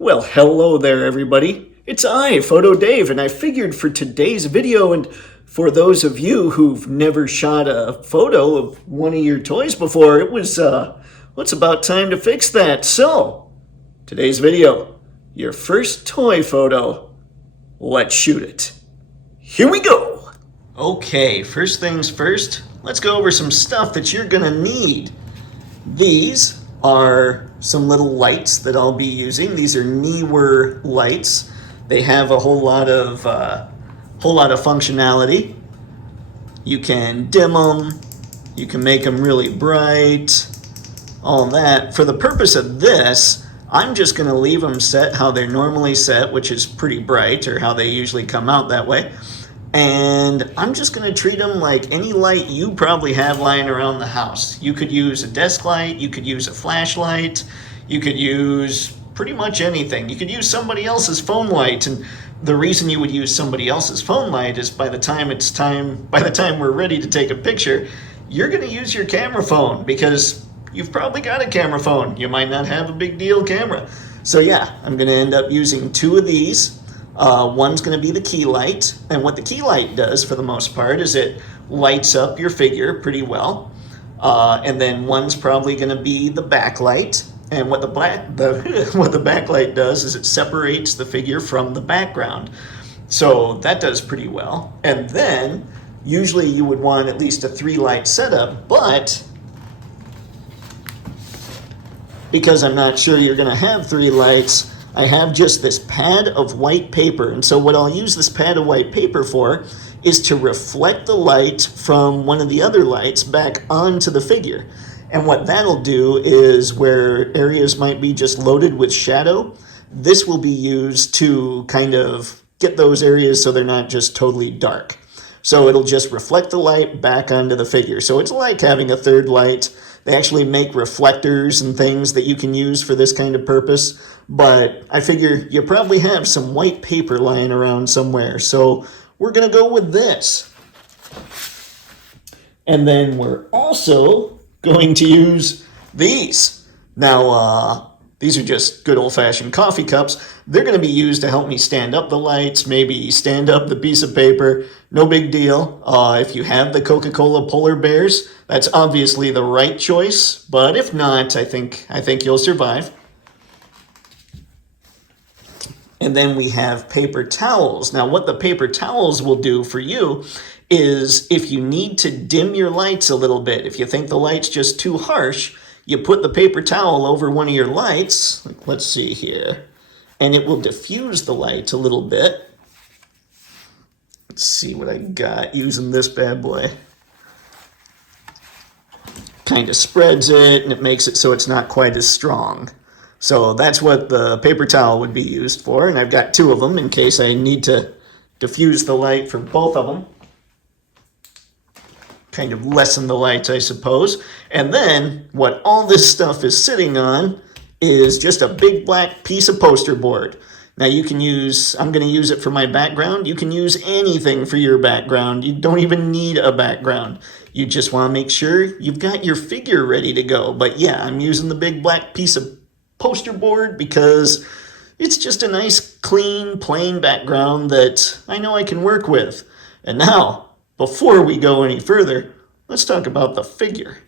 Well, hello there, everybody. It's I, Photo Dave, and I figured for today's video, and for those of you who've never shot a photo of one of your toys before, it's about time to fix that. So, today's video, your first toy photo. Let's shoot it. Here we go. Okay, first things first, let's go over some stuff that you're gonna need. These are some little lights that I'll be using. These are Neewer lights. They have a whole lot of functionality. You can dim them. You can make them really bright. All that. For the purpose of this, I'm just going to leave them set how they're normally set, which is pretty bright, or how they usually come out that way. And I'm just going to treat them like any light you probably have lying around the house. You could use a desk light, you could use a flashlight, you could use pretty much anything. You could use somebody else's phone light, and the reason you would use somebody else's phone light is by the time we're ready to take a picture, you're going to use your camera phone because you've probably got a camera phone. You might not have a big deal camera. So yeah, I'm going to end up using two of these. One's going to be the key light, and what the key light does for the most part is it lights up your figure pretty well. And then one's probably going to be the backlight, and what the backlight does is it separates the figure from the background. So that does pretty well. And then usually you would want at least a 3-light setup, but because I'm not sure you're going to have 3 lights, I have just this pad of white paper. And so what I'll use this pad of white paper for is to reflect the light from one of the other lights back onto the figure. And what that'll do is where areas might be just loaded with shadow, this will be used to kind of get those areas so they're not just totally dark. So it'll just reflect the light back onto the figure. So it's like having a third light. They actually make reflectors and things that you can use for this kind of purpose. But I figure you probably have some white paper lying around somewhere. So we're going to go with this. And then we're also going to use these. Now, these are just good old-fashioned coffee cups. They're going to be used to help me stand up the lights, maybe stand up the piece of paper. No big deal. If you have the Coca-Cola polar bears, that's obviously the right choice. But if not, I think you'll survive. And then we have paper towels. Now, what the paper towels will do for you is if you need to dim your lights a little bit, if you think the light's just too harsh, you put the paper towel over one of your lights. Let's see here. And it will diffuse the light a little bit. Let's see what I got using this bad boy. Kind of spreads it, and it makes it so it's not quite as strong. So that's what the paper towel would be used for, and I've got 2 of them in case I need to diffuse the light for both of them. Kind of lessen the light, I suppose. And then what all this stuff is sitting on is just a big black piece of poster board. Now you can use, I'm going to use it for my background. You can use anything for your background. You don't even need a background. You just want to make sure you've got your figure ready to go. But yeah, I'm using the big black piece of poster board because it's just a nice, clean, plain background that I know I can work with. And now, before we go any further, let's talk about the figure.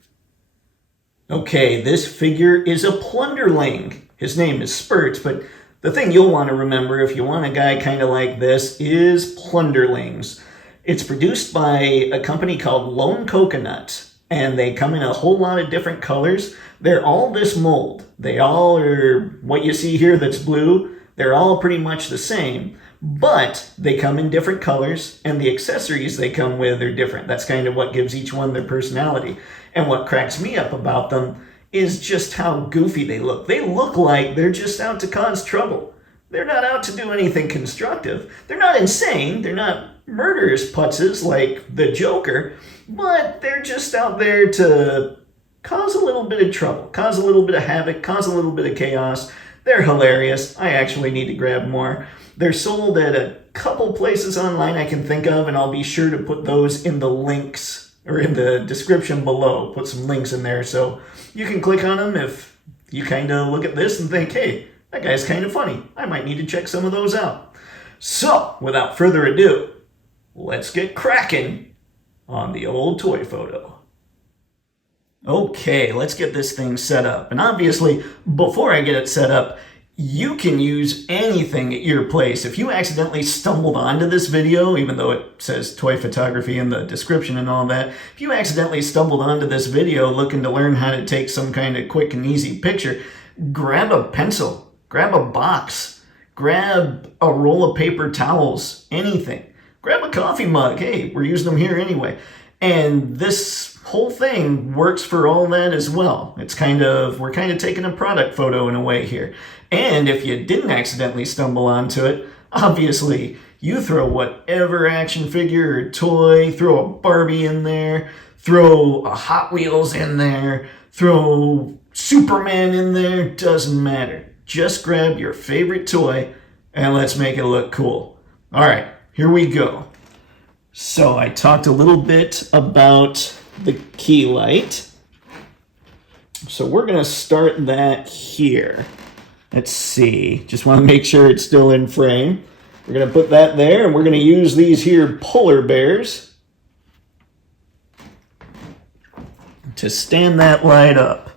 Okay, this figure is a Plunderling. His name is Spurts, but the thing you'll want to remember if you want a guy kind of like this is Plunderlings. It's produced by a company called Lone Coconut, and they come in a whole lot of different colors. They're all this mold. They all are what you see here that's blue. They're all pretty much the same, but they come in different colors, and the accessories they come with are different. That's kind of what gives each one their personality. And what cracks me up about them is just how goofy they look. They look like they're just out to cause trouble. They're not out to do anything constructive. They're not insane. They're not murderous putzes like the Joker, but they're just out there to cause a little bit of trouble, cause a little bit of havoc, cause a little bit of chaos. They're hilarious. I actually need to grab more. They're sold at a couple places online I can think of, and I'll be sure to put those in the links or in the description below. Put some links in there so you can click on them if you kind of look at this and think, hey, that guy's kind of funny. I might need to check some of those out. So, without further ado, let's get cracking on the old toy photo. Okay, let's get this thing set up. And obviously, before I get it set up, you can use anything at your place. If you accidentally stumbled onto this video, even though it says toy photography in the description and all that, if you accidentally stumbled onto this video looking to learn how to take some kind of quick and easy picture, grab a pencil, grab a box, grab a roll of paper towels, anything. Grab a coffee mug. Hey, we're using them here anyway. And this whole thing works for all that as well. We're kind of taking a product photo in a way here. And if you didn't accidentally stumble onto it, obviously you throw whatever action figure or toy, throw a Barbie in there, throw a Hot Wheels in there, throw Superman in there, doesn't matter. Just grab your favorite toy and let's make it look cool. All right, here we go. So I talked a little bit about the key light. So we're going to start that here. Let's see. Just want to make sure it's still in frame. We're going to put that there, and we're going to use these here polar bears to stand that light up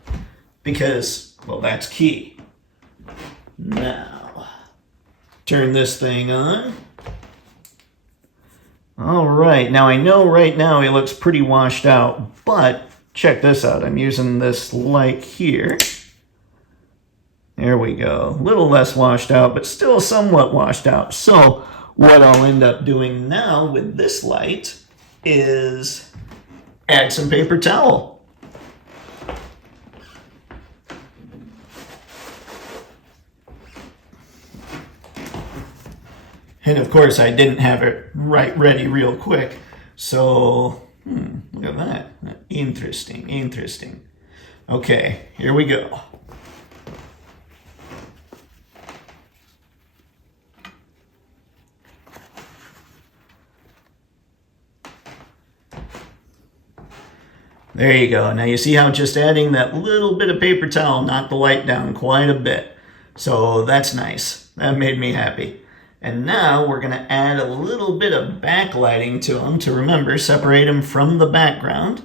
because, well, that's key. Now, turn this thing on. All right, now I know right now he looks pretty washed out, but check this out. I'm using this light here. There we go. A little less washed out, but still somewhat washed out. So what I'll end up doing now with this light is add some paper towel. And of course, I didn't have it ready real quick. So, look at that. Interesting, interesting. Okay, here we go. There you go. Now you see how just adding that little bit of paper towel knocked the light down quite a bit. So that's nice. That made me happy. And now we're going to add a little bit of backlighting to them to remember, separate them from the background.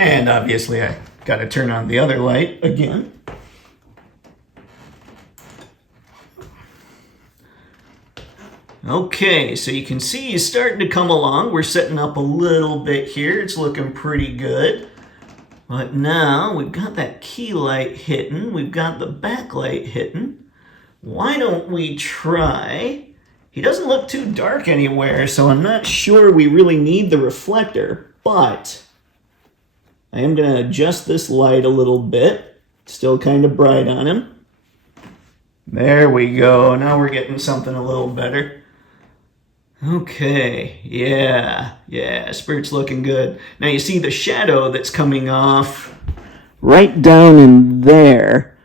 And obviously I got to turn on the other light again. Okay, so you can see he's starting to come along. We're setting up a little bit here. It's looking pretty good. But now we've got that key light hitting. We've got the backlight hitting. Why don't we try? He doesn't look too dark anywhere, so I'm not sure we really need the reflector, but I am going to adjust this light a little bit. Still kind of bright on him. There we go. Now we're getting something a little better. Okay, yeah, Spurt's looking good. Now you see the shadow that's coming off right down in there.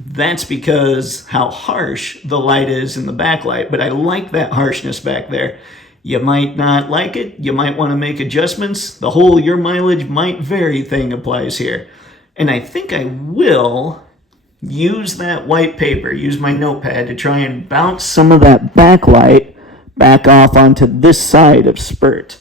That's because how harsh the light is in the backlight, but I like that harshness back there. You might not like it. You might want to make adjustments. The whole your mileage might vary thing applies here. And I think I will use that white paper, use my notepad to try and bounce some of that backlight back off onto this side of Spurt.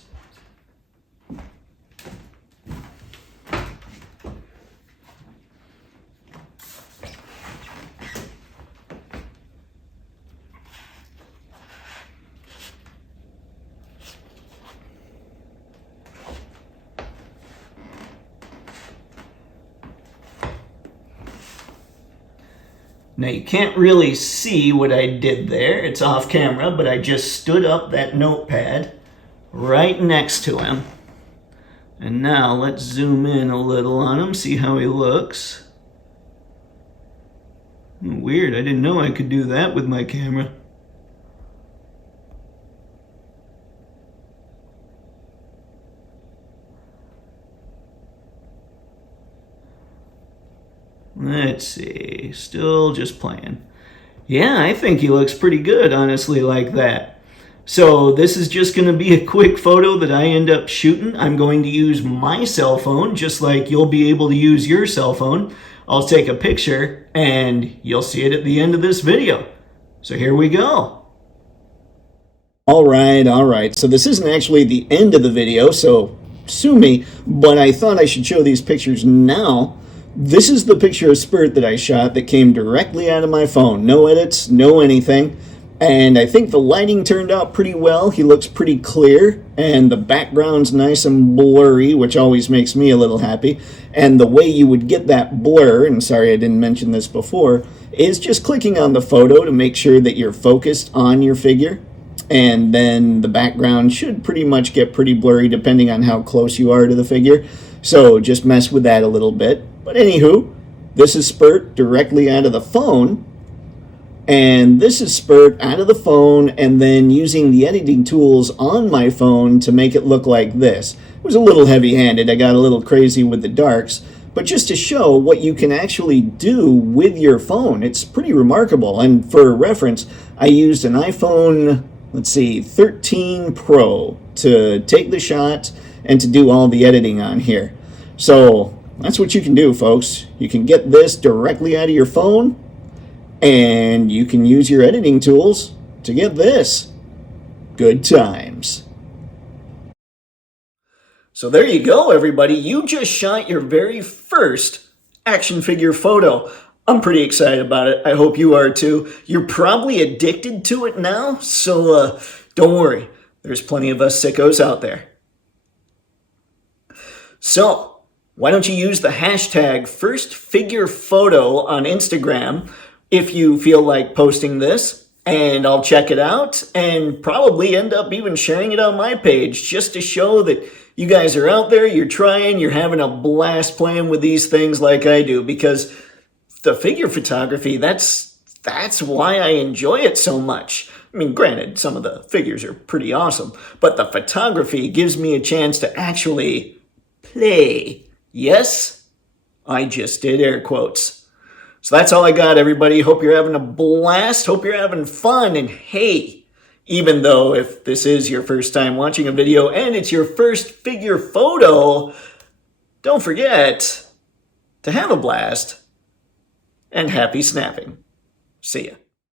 Now you can't really see what I did there. It's off camera, but I just stood up that notepad right next to him. And now let's zoom in a little on him, see how he looks. Weird, I didn't know I could do that with my camera. Let's see, still just playing. Yeah, I think he looks pretty good, honestly, like that. So this is just going to be a quick photo that I end up shooting. I'm going to use my cell phone, just like you'll be able to use your cell phone. I'll take a picture, and you'll see it at the end of this video. So here we go. All right. So this isn't actually the end of the video, so sue me, but I thought I should show these pictures now. This is the picture of Spurt that I shot that came directly out of my phone. No edits, no anything. And I think the lighting turned out pretty well. He looks pretty clear, and the background's nice and blurry, which always makes me a little happy. And the way you would get that blur, and sorry I didn't mention this before, is just clicking on the photo to make sure that you're focused on your figure. And then the background should pretty much get pretty blurry depending on how close you are to the figure. So just mess with that a little bit. But anywho, this is Spurt directly out of the phone. And this is Spurt out of the phone and then using the editing tools on my phone to make it look like this. It was a little heavy-handed. I got a little crazy with the darks. But just to show what you can actually do with your phone, it's pretty remarkable. And for reference, I used an iPhone, let's see, 13 Pro to take the shot and to do all the editing on here. So that's what you can do, folks. You can get this directly out of your phone, and you can use your editing tools to get this. Good times. So there you go, everybody. You just shot your very first action figure photo. I'm pretty excited about it. I hope you are too. You're probably addicted to it now, so don't worry. There's plenty of us sickos out there. So why don't you use the hashtag #FirstFigurePhoto on Instagram if you feel like posting this, and I'll check it out and probably end up even sharing it on my page just to show that you guys are out there, you're trying, you're having a blast playing with these things like I do, because the figure photography, that's why I enjoy it so much. I mean, granted, some of the figures are pretty awesome, but the photography gives me a chance to actually play. Yes, I just did air quotes. So that's all I got, everybody. Hope you're having a blast. Hope you're having fun. And hey, even though if this is your first time watching a video and it's your first figure photo, don't forget to have a blast and happy snapping. See ya.